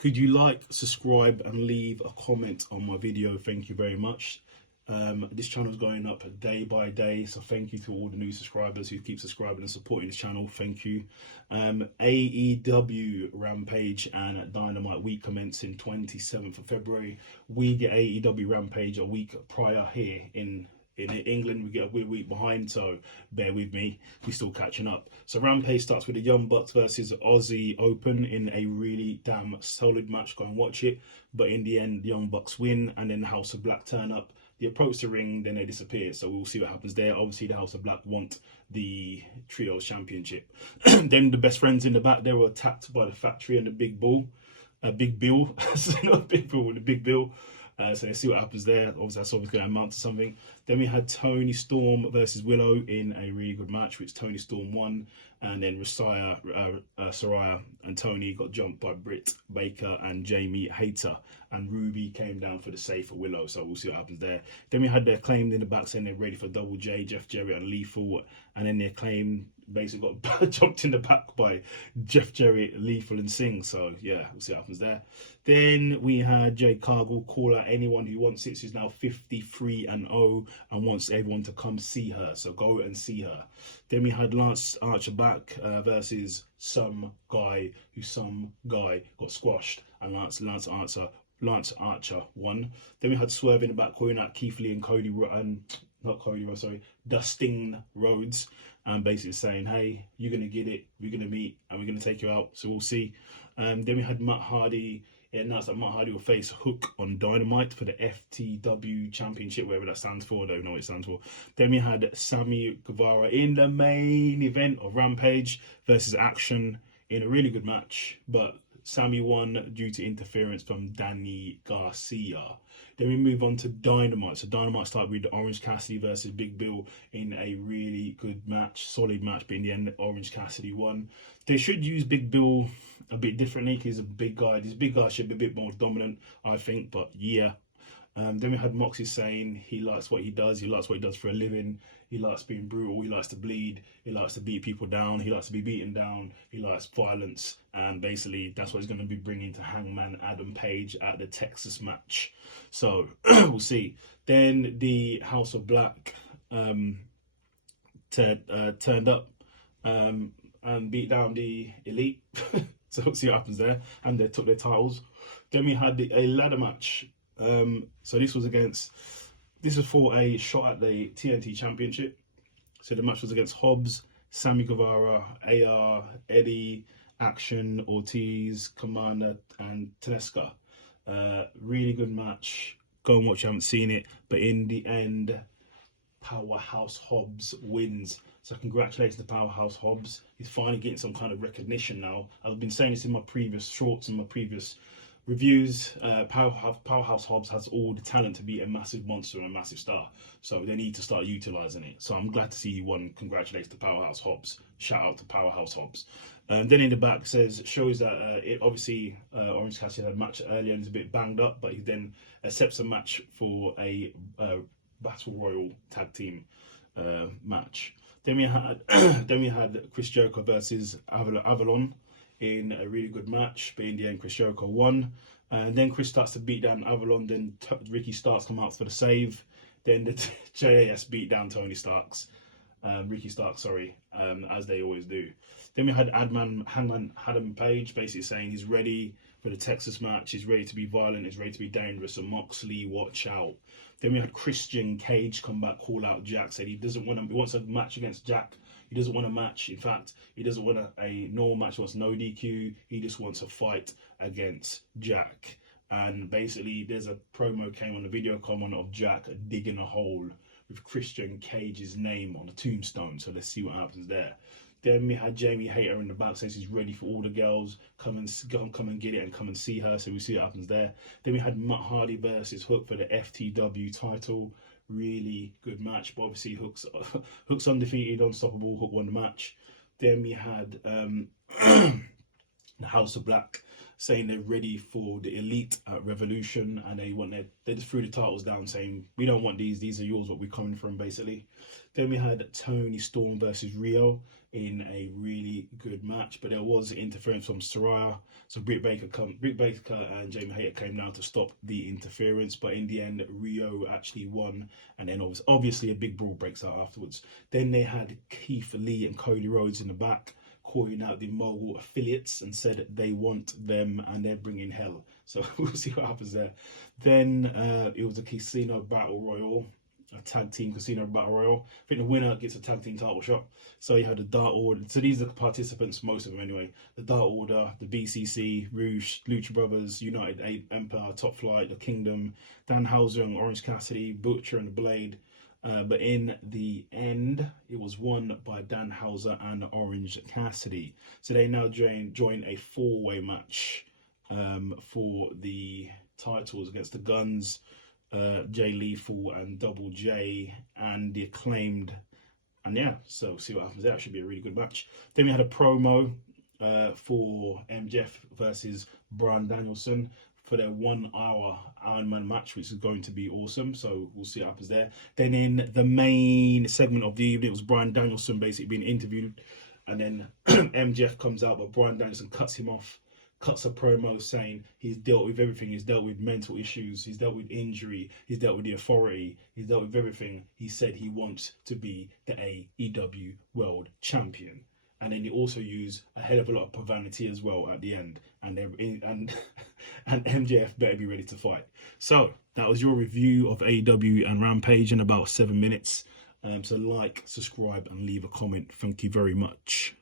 Could you like, subscribe, and leave a comment on my video? Thank you very much. This channel is going up day by day, so thank you to all the new subscribers who keep subscribing and supporting this channel. Thank you. AEW Rampage and Dynamite week commencing 27th of February. We get AEW Rampage a week prior here in England. We get a week behind, so bear with me, we're still catching up. So Rampage starts with the Young Bucks versus Aussie Open in a really damn solid match. Go and watch it. But in the end, the Young Bucks win, and then the House of Black turn up. They approach the ring, then they disappear. So we'll see what happens there. Obviously, the House of Black want the Trios Championship. Then the best friends in the back, they were attacked by the Factory and the Big Bull. Big Bill. Not Big Bill, the Big Bill. So let's see what happens there. Obviously, that's obviously going to amount to something. Then we had Toni Storm versus Willow in a really good match, which Toni Storm won. And then Saraya and Toni got jumped by Britt Baker and Jamie Hayter. And Ruby came down for the save for Willow. So we'll see what happens there. Then we had their claim in the back saying they're ready for Double J, Jeff Jarrett and Lethal. And then their claim basically got jumped in the back by Jeff Jarrett, Lethal and Singh. So yeah, we'll see what happens there. Then we had Jade Cargill call out anyone who wants it. She's now 53-0 and wants everyone to come see her. So go and see her. Then we had Lance Archer back versus some guy got squashed, and Lance Archer won. Then we had Swerve in the back calling out Keith Lee and Dustin Rhodes, and basically saying, hey, you're going to get it, we're going to meet, and we're going to take you out, so we'll see. Then we had Matt Hardy. It announced that Matt Hardy will face Hook on Dynamite for the FTW Championship, whatever that stands for. I don't know what it stands for. Then we had Sammy Guevara in the main event of Rampage versus Action in a really good match, but Sammy won due to interference from Danny Garcia. Then we move on to Dynamite. So Dynamite started with Orange Cassidy versus Big Bill in a really good match, solid match, but in the end, Orange Cassidy won. They should use Big Bill a bit differently because he's a big guy. This big guy should be a bit more dominant, I think, but yeah. Then we had Moxie saying he likes what he does. He likes what he does for a living. He likes being brutal. He likes to bleed. He likes to beat people down. He likes to be beaten down. He likes violence. And basically, that's what he's going to be bringing to Hangman Adam Page at the Texas match. So, we'll see. Then the House of Black turned up and beat down the Elite. So, we'll see what happens there. And they took their titles. Then we had a ladder match. So this was for a shot at the TNT Championship. So the match was against Hobbs, Sammy Guevara, AR, Eddie, Action, Ortiz, Commander, and Taneska. Really good match. Go and watch. I haven't seen it, but in the end, Powerhouse Hobbs wins. So congratulations to Powerhouse Hobbs. He's finally getting some kind of recognition now. I've been saying this in my previous shorts and my previous reviews. Powerhouse Hobbs has all the talent to be a massive monster and a massive star, so they need to start utilizing it. So I'm glad to see he won. Congratulations to Powerhouse Hobbs. Shout out to Powerhouse Hobbs. Then in the back shows that obviously Orange Cassidy had a match earlier and is a bit banged up, but he then accepts a match for a Battle Royal tag team match. Then we had Chris Jericho versus Avalon in a really good match, but in the end, Chris Jericho won. And then Chris starts to beat down Avalon. Then Ricky Starks come out for the save. Then the JAS beat down Ricky Starks, as they always do. Then we had Hangman Adam Page basically saying he's ready for the Texas match. He's ready to be violent. He's ready to be dangerous. And Moxley, watch out. Then we had Christian Cage come back, call out Jack, said he wants a match against Jack. He doesn't want a match. In fact, he doesn't want a normal match. He wants no DQ. He just wants a fight against Jack. And basically, there's a promo came on the video comment of Jack digging a hole with Christian Cage's name on the tombstone. So let's see what happens there. Then we had Jamie Hayter in the back says he's ready for all the girls. Come and get it and come and see her. So we see what happens there. Then we had Matt Hardy versus Hook for the FTW title. Really good match, but obviously Hook's undefeated, unstoppable. Hook won the match. Then we had House of Black, saying they're ready for the Elite at Revolution, and they just threw the titles down, saying we don't want these are yours, what we're coming from, basically. Then we had Tony Storm versus Rio in a really good match, but there was interference from Saraya, so Britt Baker and Jamie Hayter came down to stop the interference, but in the end Rio actually won, and then obviously a big brawl breaks out afterwards. Then they had Keith Lee and Cody Rhodes in the back, calling out the Mogul affiliates and said they want them and they're bringing hell. So we'll see what happens there. Then it was a Casino Battle Royal, a tag team Casino Battle Royal. I think the winner gets a tag team title shot. So you had the Dark Order. So these are the participants, most of them anyway. The Dark Order, the BCC, Rouge, Lucha Brothers, United Empire, Top Flight, The Kingdom, Danhausen and Orange Cassidy, Butcher and the Blade. But in the end, it was won by Danhausen and Orange Cassidy. So they now join a four-way match for the titles against the Guns, Jay Lethal and Double J and the Acclaimed. And yeah, so see what happens there. That should be a really good match. Then we had a promo for MJF versus Bryan Danielson for their 1 hour Iron Man match, which is going to be awesome. So we'll see what happens there. Then in the main segment of the evening, it was Bryan Danielson basically being interviewed, and then MJF comes out, but Bryan Danielson cuts him off, cuts a promo saying he's dealt with everything. He's dealt with mental issues, he's dealt with injury, he's dealt with the authority, he's dealt with everything. He said he wants to be the AEW World Champion. And then he also used a hell of a lot of profanity as well at the end. And MJF better be ready to fight. So that was your review of AEW and Rampage in about 7 minutes. So like, subscribe, and leave a comment. Thank you very much.